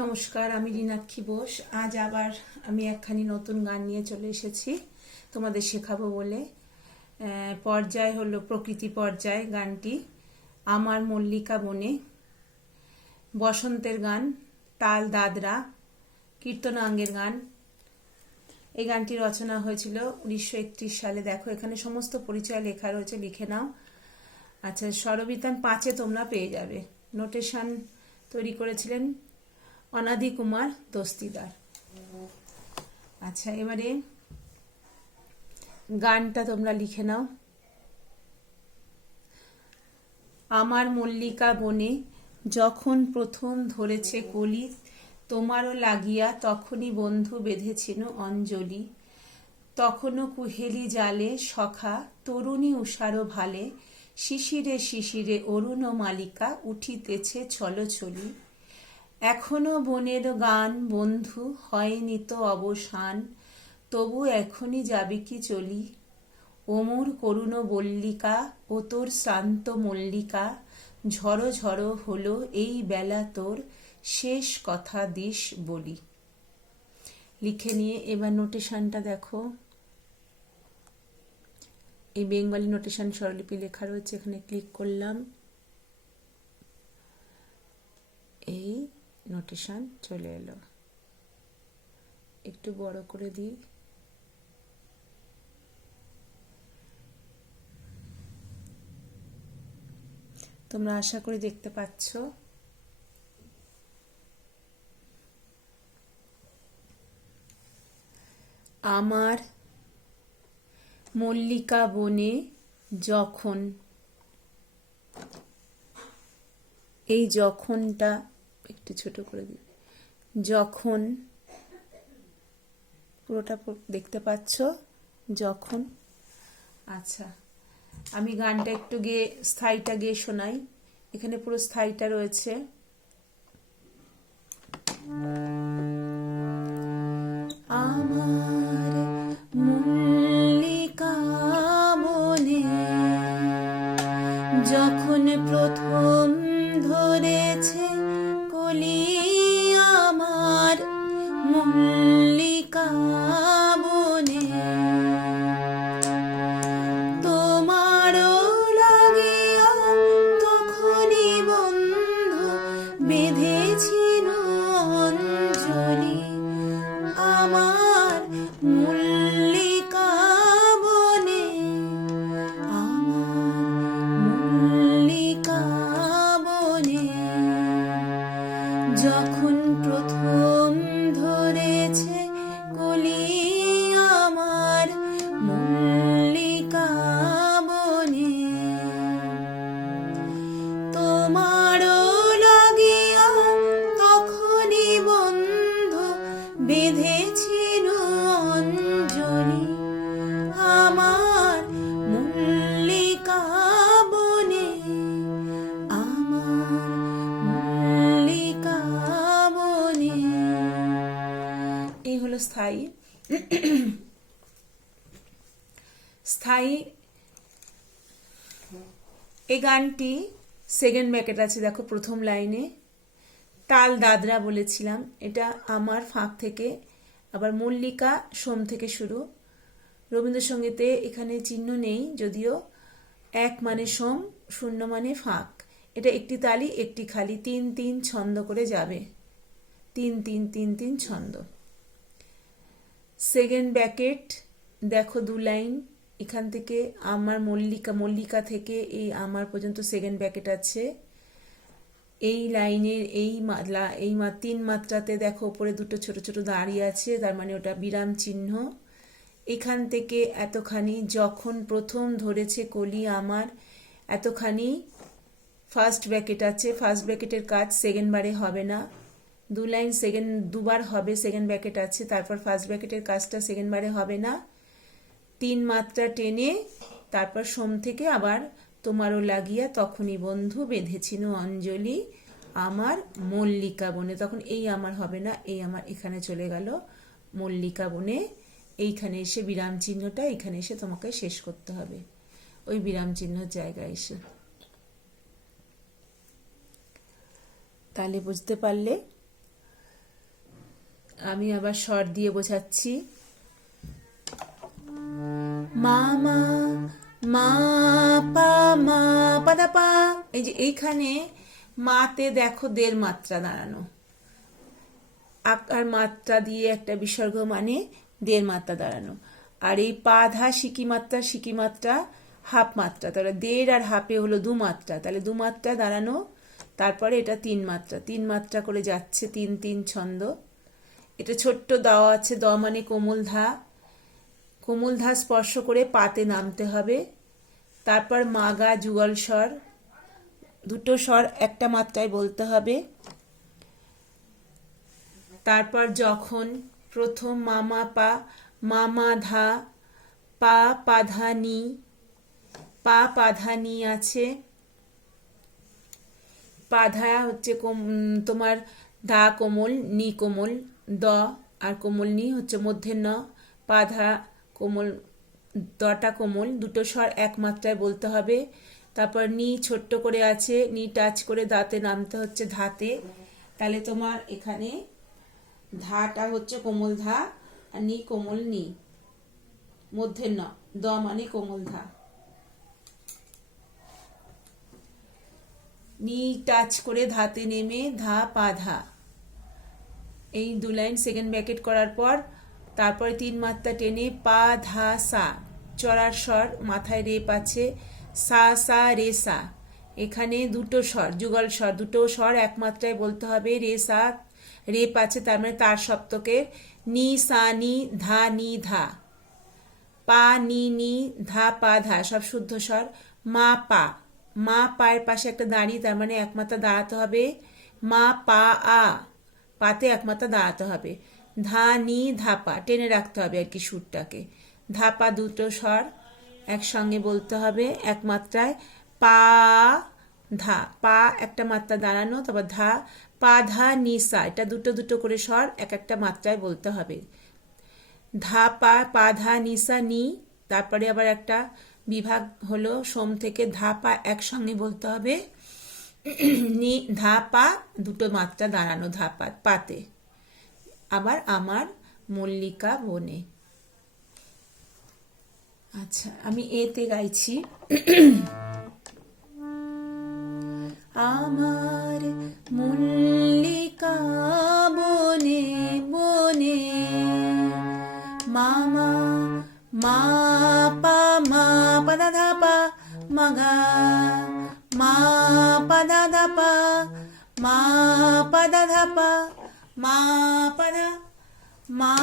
নমস্কার, আমি রিনাক্ষী বোস। আজ আবার আমি একখানি নতুন গান নিয়ে চলে এসেছি তোমাদের শেখাবো বলে। পর্যায় হলো প্রকৃতি পর্যায়। গানটি আমার মল্লিকা বনে, বসন্তের গান, তাল দাদরা, কীর্তনাঙ্গের গান। এই গানটি রচনা হয়েছিল 1931 সালে। দেখো এখানে সমস্ত পরিচয় লেখা রয়েছে, লিখে নাও। আচ্ছা, স্বরবিতান 5-এ তোমরা পেয়ে যাবে। নোটেশন তৈরি করেছিলেন অনাদি কুমার দস্তিদার। আচ্ছা, এবারে গানটা তোমরা লিখে নাও। আমার মল্লিকা বনে যখন প্রথম ধরেছে কলি, তোমারও লাগিয়া তখনই বন্ধু বেঁধেছিল অঞ্জলি। তখনও কুহেলি জালে সখা তরুণী উষারো ভালে, শিশিরে শিশিরে অরুণ মালিকা উঠিতেছে ছলছলি। এখনো বনের গান বন্ধু হয়নি তো অবসান, তবু এখনই যাবে কি চলি। ওমর করুণ বল্লিকা ও তোর শ্রান্ত মল্লিকা, ঝড়ো ঝড়ো হলো এই বেলা তোর, শেষ কথা দিস বলি। লিখে নিয়ে এবার নোটেশনটা দেখো। এই বেঙ্গলি নোটেশন স্বরলিপি লেখা রয়েছে, এখানে ক্লিক করলাম, এই নোটেশন চলে এলো। একটু বড় করে দিই। তোমরা আশা করি দেখতে পাচ্ছ। আমার মল্লিকা বনে যখন, এই যখনটা একটু ছোট করে দিই, যখন, পুরোটা দেখতে পাচ্ছ যখন। আচ্ছা, আমি গানটা একটু গেয়ে স্থায়ীটা গেয়ে শোনাই। এখানে পুরো স্থায়ীটা রয়েছে। আমার মল্লিকা বনে যখন প্রথম ধরেছে কলি, আমার মল্লিকা বনে তোমারও লাগিয়া তখনই বন্ধু বেঁধেছিল অঞ্জলি। আমার মল্লিকা বনে, আমার মল্লিকা বনে যখন প্রথম ধরেছে কলি, আমার মল্লিকা বনে তোমারও লাগিয়া তখনই বন্ধু বেঁধেছিল অঞ্জলি। আমার মল্লিকা বনে, আমার মল্লিকা বনে। এই হলো স্থায়ী। স্থায়ী এই গানটি সেকেন্ড ব্র্যাকেট আছে, দেখো প্রথম লাইনে। তাল দাদরা বলেছিলাম, এটা আমার ফাঁক থেকে, আবার মল্লিকা সোম থেকে শুরু। রবীন্দ্রসঙ্গীতে এখানে চিহ্ন নেই, যদিও 1 মানে সোম, 0 মানে ফাঁক। এটা একটি তালি একটি খালি, 3-3 ছন্দ করে যাবে, 3-3-3-3 ছন্দ। সেকেন্ড ব্র্যাকেট দেখো 2 লাইন। এখান থেকে আমার মল্লিকা থেকে এই আমার পর্যন্ত সেকেন্ড ব্র্যাকেট আছে। এই লাইনের এই 3 মাত্রাতে দেখো উপরে 2টো ছোট ছোট দাঁড়িয়ে আছে, তার মানে ওটা বিরাম চিহ্ন। এখান থেকে এতখানি যখন প্রথম ধরেছে কলি আমার, এতখানি ফার্স্ট ব্র্যাকেট আছে। ফার্স্ট ব্র্যাকেটের কাজ সেকেন্ড বারে হবে না, 2 লাইন সেকেন্ড 2 বার হবে, সেকেন্ড ব্র্যাকেট আছে। তারপর ফার্স্ট ব্র্যাকেটের কাজটা সেকেন্ড বারে হবে না, 3 মাত্রা টেনে তারপর সোম থেকে আবার তোমারও লাগিয়া তখনই বন্ধু বেঁধেছিল অঞ্জলি, আমার মল্লিকা বনে। তখন এই আমার হবে না, এই আমার এখানে চলে গেল মল্লিকা বনে। এইখানে এসে বিরাম চিহ্নটা এখানে এসে তোমাকে শেষ করতে হবে, ওই বিরাম চিহ্নের জায়গায় এসে। তাহলে বুঝতে পারলে আমি আবার স্বর দিয়ে বোঝাচ্ছি। মা মা মা পা মা পাদা পা। এই যে এইখানে মাতে দেখো দেড় মাত্রা দাঁড়ানো, আকার মাত্রা দিয়ে একটা বিসর্গ মানে দেড় মাত্রা দাঁড়ানো। আর এই পা ধা সিকি মাত্রা হাফ মাত্রা, তাহলে দেড় আর হাফে হলো দু মাত্রা, তাহলে দু মাত্রা দাঁড়ানো। তারপরে এটা তিন মাত্রা করে যাচ্ছে, তিন তিন ছন্দ। এটা ছোট্ট দাও আছে, দ মানে কোমল ধা স্পর্শ করে পাতে নামতে হবে। তারপর মাগা যুগল স্বর, দুটো স্বর একটা মাত্রায় বলতে হবে। তারপর যখন প্রথম মামা পা মামা ধা পা পাধা নি আছে। পাধা হচ্ছে তোমার ধা কোমল, নি কোমল, দ আর কোমল নি হচ্ছে মধ্যের ন। পাধা কোমল, দটা কোমল, দুটো স্বর এক মাত্রায় বলতে হবে। তারপর নি ছোট্ট করে আছে, নি টাচ করে দাঁতে নামতে হচ্ছে ধাতে। তাহলে তোমার এখানে ধাটা হচ্ছে কোমল ধা আর নি কোমল নি, মধ্যের ন, দ মানে কোমল ধা। নি টাচ করে ধাতে নেমে ধা পাধা। এই দু লাইন সেকেন্ড ব্র্যাকেট করার পর তারপরে তিন মাত্রা টেনে পা ধা সা, চড়ার স্বর, মাথায় রেপ আছে, সা সা রে সা। এখানে দুটো স্বর যুগল স্বর, দুটো স্বর এক মাত্রায় বলতে হবে। রে সা রেপ আছে, তার মানে তার সপ্তকের। নি সা নি ধা নি ধা, পা নি নি ধা পা ধা, সব শুদ্ধ স্বর। মা পায়ের পাশে একটা দাঁড়িয়ে, তার মানে এক মাত্রা দাঁড়াতে হবে। মা পা আ, পাতে এক মাত্রা দাঁড়াতে হবে। ধা নি ধাপা, টেনে রাখতে হবে আর কি সুরটাকে। ধাপা দুটো স্বর একসঙ্গে বলতে হবে এক মাত্রায়। পা ধা, পা একটা মাত্রা দাঁড়ানো, তারপর ধা পা ধা নি সা, এটা দুটো দুটো করে স্বর এক একটা মাত্রায় বলতে হবে। ধা পা ধা নি সা নি, তারপরে আবার একটা বিভাগ হলো সোম থেকে, ধা পা একসঙ্গে বলতে হবে। নি ধা পা দুটো মাত্রা দাঁড়ানো ধাপা পাতে। আবার আমার মল্লিকা বনে। আচ্ছা, আমি এতে গাইছি। আমার মল্লিকা বনে বনে, মামা মা পা মা পাদা ধা পা মাগা, মা পাদা ধা পা মা পাদা ধা পা মা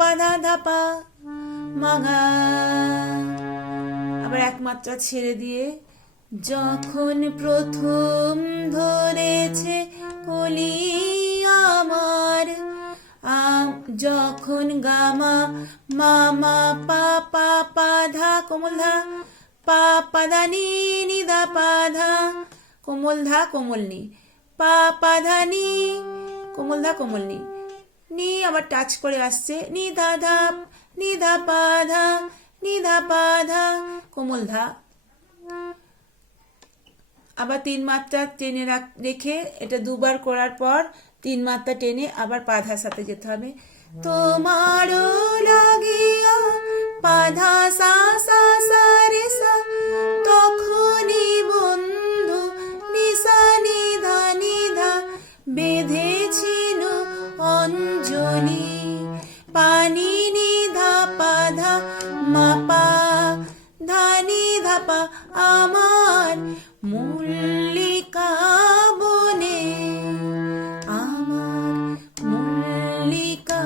পাদা ধা পা মাগা। আবার এক মাত্রা ছেড়ে দিয়ে, যখন প্রথম ধরেছে কলি আমার, যখন গামা মামা পা পা পা ধা কোমল ধা পা পাধা নি নি ধা পা ধা কোমল ধা কোমল নি, পা পাধা নি কোমল ধা কোমল নি, নি আবার টাচ করে আসছে, নি ধা ধা নি ধা পা ধা নি ধা পা ধা কোমল ধা। আবার তিন মাত্রা টেনে রেখে এটা দুবার করার পর তিন মাত্রা টেনে আবার পাধার সাথে যেতে হবে। তোমারও লাগিয়া পাধা সা সা সা রে সা, তখনই বন্ধু নিসা নিধা বেঁধেছিল অঞ্জলি, পানি নিধা পাধা মাপা ধানি ধাপা আমার মল্লিকা বনে, আমার মল্লিকা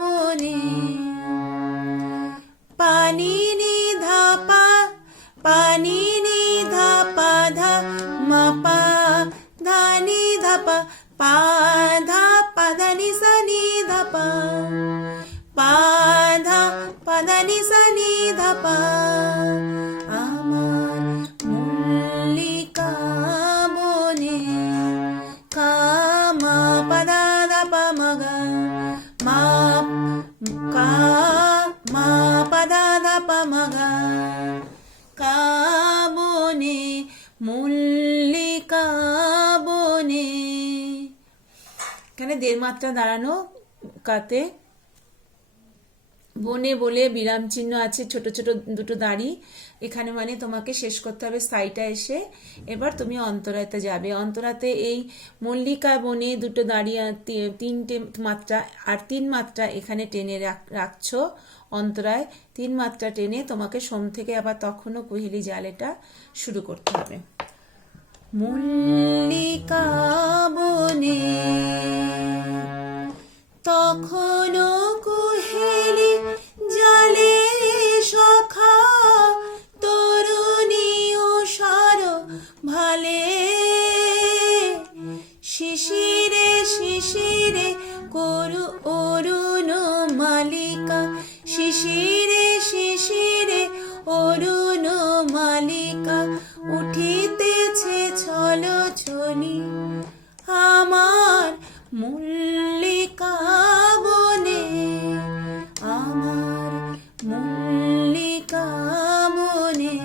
বনে। পানি নিধা পা পানি নিধা পাধা মাপা ধানি ধাপা পাধা পাধা নিসা নিধা পা পাধা পাধা নিসা নিধা পা, আমার মল্লিকা বনে। কামা পাদা ধাপা মাগা, মা কা মা পাদা ধাপা মাগা, কাবনে মল্লিকা বনে। এখানে দেড় মাত্রা দাঁড়ানো, কাতে বনে বলে বিরাম চিহ্ন আছে, ছোট ছোট দুটো দাড়ি, এখানে মানে তোমাকে শেষ করতে হবে সাইটা এসে। এবার তুমি অন্তরাতে যাবে। অন্তরাতে এই মল্লিকা বনে দুটো দাড়ি, তিনটে মাত্রা আর 3 মাত্রা এখানে টেনে রাখছো অন্তরায়। 3 মাত্রা টেনে তোমাকে সোম থেকে আবার তখনও কুহেলি জাল এটা শুরু করতে হবে। মল্লিকা বনে তখনও কুহেলি জালে সখা তরুণী ও সর ভালে, শিশিরে শিশিরে করু অরুণ মালিকা, শিশিরে শিশিরে অরুণ মালিকা, উঠিতেছে ছল ছনি আমার মল্লিকা বনে, আমার মল্লিকা বনে।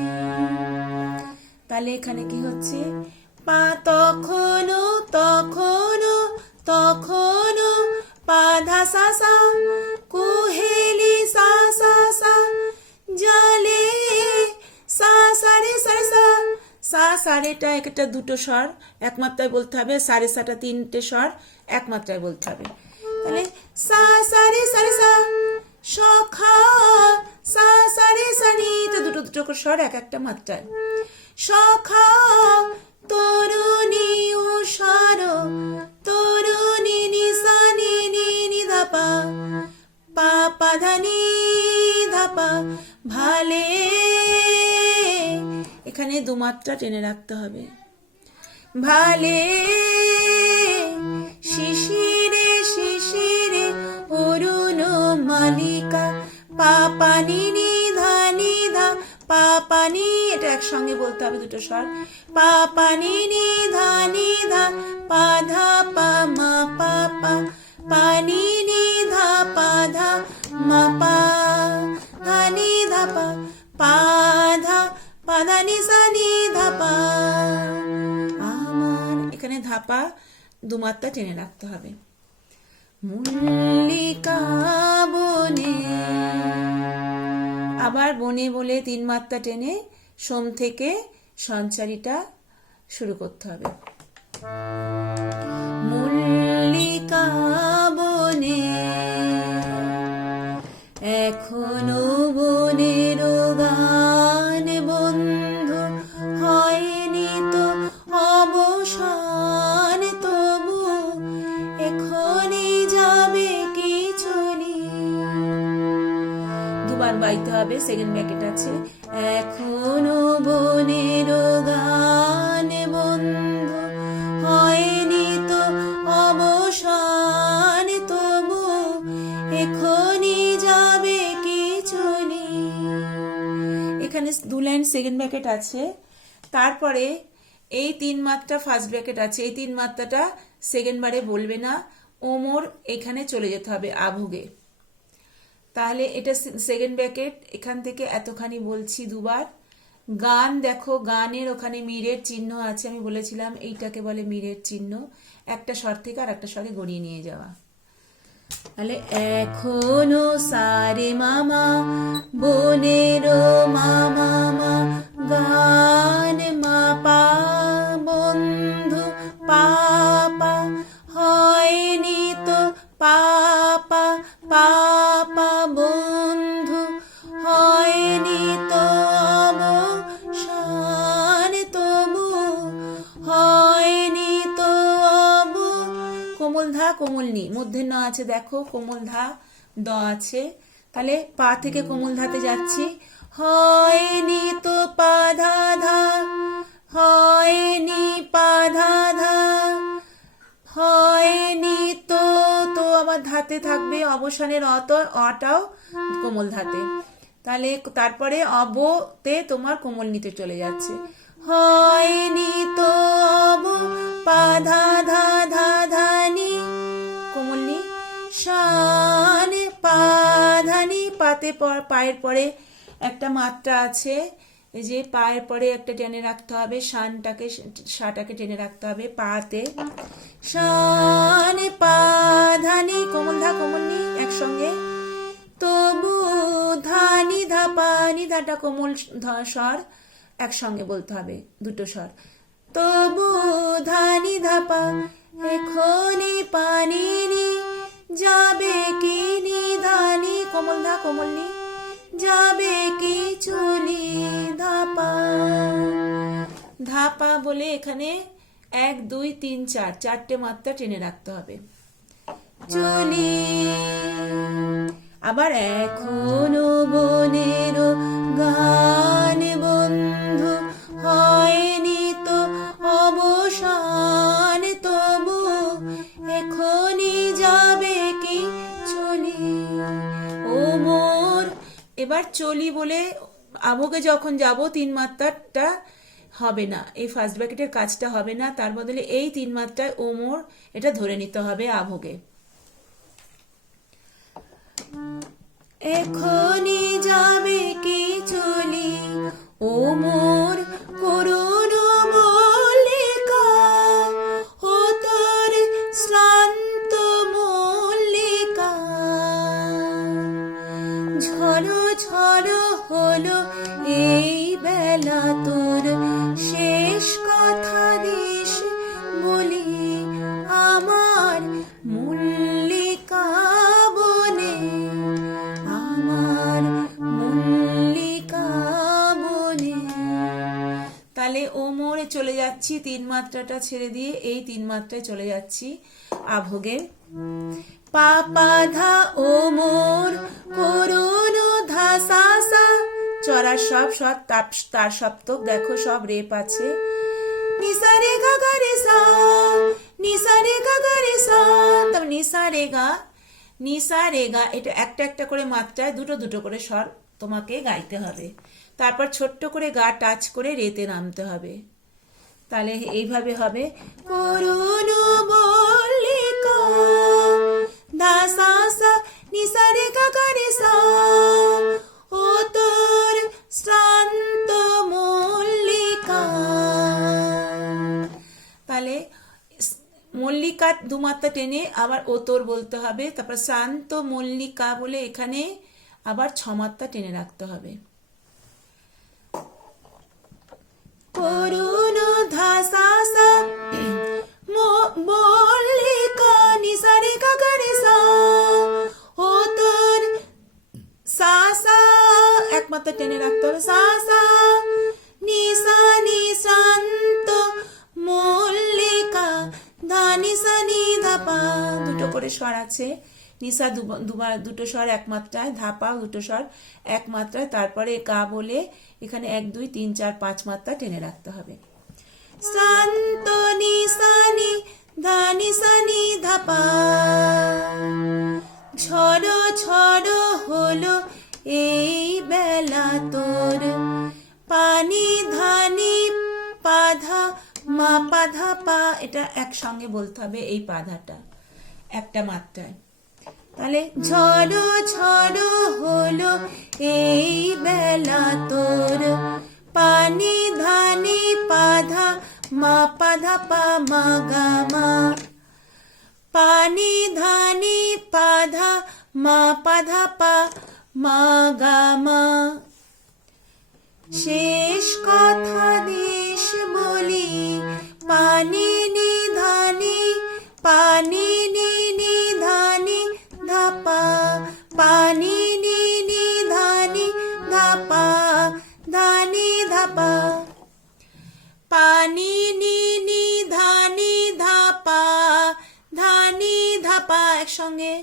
তাহলে এখানে কি হচ্ছে, পা তখনও তখনও তখনও পাধা সা সা কুহেলি সা সা সা জালে সা সারে সারে সা, সা সারেটা একটা দুটো স্বর এক মাত্রায় বলতে হবে, সারে সাটা 3টে স্বর এক মাত্রায় বলতে হবে। তাহলে সা সারে সারে সা সখা সা সারে সানি, তো দুটো দুটো করে স্বর এক একটা মাত্রায়। সখা তরুণী উষার তরুণী নিসানি নি ধাপা পা পা ধানি ধাপা ভালে, এখানে 2 মাত্রা টেনে রাখতে হবে। ভালে শিশিরে শিশিরে অরুণ মালিকা, পাপা নি ধা পাপা নি, এটা একসঙ্গে বলতে হবে দুটো স্বর। পাপা নি ধা পা ধা পা মা পাপা, পানি নি ধা পা ধা মা পা ধানি ধা পা ধা পা ধানি সা নি ধা পা। আমার এখানে ধাপা 2 মাত্রা টেনে রাখতে হবে। মল্লিকা বনে, আবার বনে বলে 3 মাত্রা টেনে সোম থেকে সঞ্চারীটা শুরু করতে হবে। মল্লিকা বনে এখনো বনের গান বন্ধু হয়নি তো অবসান, তবু এখনই যাবে কিছুনি, 2 বার বাইতে হবে, সেকেন্ড ব্র্যাকেট আছে। এখনো বনের গান বন্ধু হয়নি তো অবসান, তবু এখনই যাবে কিছুনি। এখানে 2 লাইন সেকেন্ড ব্র্যাকেট আছে, তারপরে এই 3 মাত্রা ফার্স্ট ব্র্যাকেট আছে। এই 3 মাত্রাটা সেকেন্ড বারে বলবে না, ওমর এখানে চলে যেতে হবে আভোগে। তাহলে এটা সেকেন্ড ব্র্যাকেট, এখান থেকে এতখানি বলছি 2 বার। গান দেখো, গানের ওখানে মিরের চিহ্ন আছে, আমি বলেছিলাম এইটাকে বলে মিরের চিহ্ন, একটা স্বর থেকে আর একটা স্বরে গড়িয়ে নিয়ে যাওয়া। তাহলে এখনো সারে মামা বনের মামা মা গান মা পা বন্ধু পাপা হয়নি তো পাপা পাপা বন্ধু হয়নি তো অবসান, তবু হয়নি তো কোমল ধা কোমল নি, মধ্যে ন আছে দেখো, কোমল ধা দ আছে। তাহলে পা থেকে কোমল ধাতে যাচ্ছি। হয়নি তো পা ধা ধা, হয়নি পা ধা ধা, হয়নি তো, তো আবার ধাতে থাকবে, অবসানের অটাও কোমল ধাতে। তাহলে তারপরে অবতে তোমার কোমল নিতে চলে যাচ্ছে। হয়নি তো অব পা ধা ধা ধা ধানি কোমল নি, শান পা ধানি, পাতে পায়ের পরে একটা মাত্রা আছে, এই যে পায়ের পরে একটা টেনে রাখতে হবে, শাটাকে টেনে রাখতে হবে পাতে। শান পা ধানি কোমল ধা কোমল নি ধাটা কোমল স্বর একসঙ্গে বলতে হবে, দুটো স্বর। তবু ধানি ধাপা এখনি পানিনি, যাবে কি নিধানি কোমল ধা কোমল নি, যাবে কি চলি ধাপা। ধাপা বলে এখানে 1 2 3 4 চারটে মাত্রা টেনে রাখতে হবে। চলি। আবার এখনো বনের গান বন্ধু, হয়নি তো অবসান, তবু এখনি যাবে কি চলি ও মোর। এবার চলি বলে আভোগে যখন যাব 3 মাত্রাটা হবে না, এই ফার্স্ট ব্র্যাকেটের কাজটা হবে না, তার বদলে এই 3 মাত্রায় ও মোর এটা ধরে নিতে হবে আভোগে। এখনি যাবে কি চলি ও মোর করুণ মল্লিকা, ও তোর শ্রান্ত মল্লিকা। ঝড়ো ঝড়ো হলো এই বেলা তোর, শেষ কথা দিস বলি আমার মল্লিকা বনে, আমার মল্লিকা বনে। তাহলে ও মোরে চলে যাচ্ছি, 3 মাত্রাটা ছেড়ে দিয়ে এই 3 মাত্রায় চলে যাচ্ছি আভোগে। পা পা ধা ও মোর করুণ ধা সা সা, চড়ার সব তার সপ্তক দেখো সব রেপ আছে। নিসা রে গা গা রে সা, নিসা রে গা গা রে সা, তবে নিসা রে গা, নিসা রে গা এটা একটা একটা করে মাত্রায় দুটো দুটো করে স্বর তোমাকে গাইতে হবে। তারপর ছোট্ট করে গা টাচ করে রেতে নামতে হবে। তাহলে এইভাবে হবে করুণ মল্লিকা ধা সা সা, নিসা রে গা গা রে সা, ও তোর শ্রান্ত মল্লিকা। তাহলে মল্লিকা 2 মাত্রা টেনে আবার ও তোর বলতে হবে, তারপর শান্ত মল্লিকা বলে এখানে আবার 6 মাত্রা টেনে রাখতে হবে। করুণ ধা সা সা মল্লিকা, নিসা রে গা গা রে সা, ও তোর সা সা 1 মাত্রা টেনে রাখতে হবে। সা সা নিসা নি শান্ত মল্লিকা, ধা নিসা নি ধাপা, দুটো করে স্বর আছে। নিসা দুবার দুটো স্বর 1 মাত্রায়, ধাপা দুটো স্বর 1 মাত্রায়, তারপরে গা বলে এখানে 1 2 3 4 5 মাত্রা টেনে রাখতে হবে। শান্ত নিসা নি ধা নিসা নি ধাপা। ঝড়ো ঝড়ো হলো এই বেলা তোর, পানি ধানি পাধা মা পাধা পা, এটা একসঙ্গে বলতে হবে এই পাধাটা একটা মাত্রায়। তাহলে ঝড়ো ঝড়ো হলো এই বেলা তোর, পানি ধানি পাধা মা পাধা পা মা গা মা, পানি ধানি পাধা মা পাধা পা মা গা মা। শেষ কথা দিস বলি পানি নিধানি, পানি নি নিধানি ধাপা, পানি নি নিধানি ধাপা, ধানি ধাপা, পানি নি নিধানি ধাপা, ধানি ধাপা একসঙ্গে।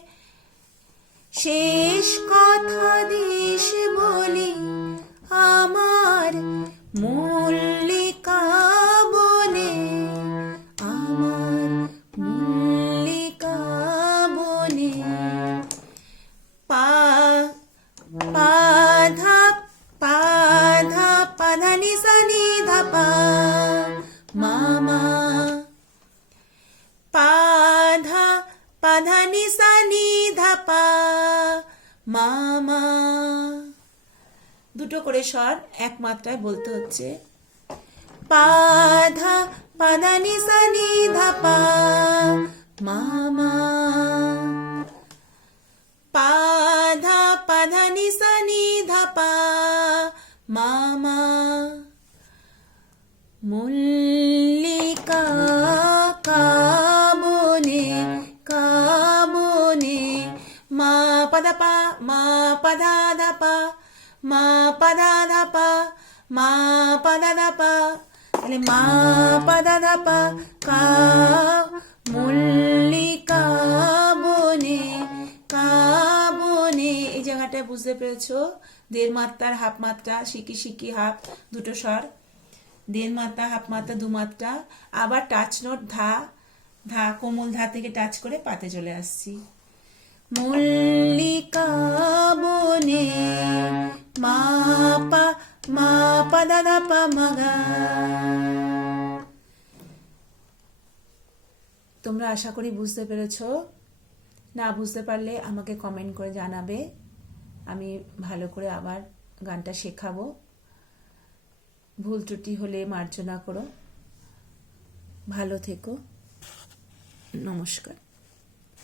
শেষ কথা দিস বলি আমার মল্লিকা বনে, আমার মল্লিকা বনে। পা পাধা পাধা পাধা নিসা নি ধাপা মামা, পাধা পাধা নিসা নি ধাপা মামা। দুটো করে স্বর 1 মাত্রায় বলতে হচ্ছে। পাধা পাধা নিসা নি ধাপা মামা, পাধা পাধা নিসা নি ধাপা পাদা পা মা পাদা দা পা মা পাদা দা পা মা পাদা দা পা, তাহলে মা পাদা দা পা কা মল্লিকা বনে কা বনে। এই জায়গাটায় বুঝতে পেরেছো, দেড় মাত্রার হাফ মাত্রা, শিকি শিকি হাফ, দুটো স্বর, দেড় মাত্রা হাফ মাত্রা দু মাত্রা, আবার টাচ নোট ধা ধা, কোমল ধা থেকে টাচ করে পাতে চলে আসছি। মল্লিকা বনে মা পা দা দা পা মা গা। তোমরা আশা করি বুঝতে পেরেছো। না বুঝতে পারলে আমাকে কমেন্ট করে জানাবে, আমি ভালো করে আবার গানটা শেখাবো। ভুল ত্রুটি হলে মার্জনা করো। ভালো থেকো, নমস্কার।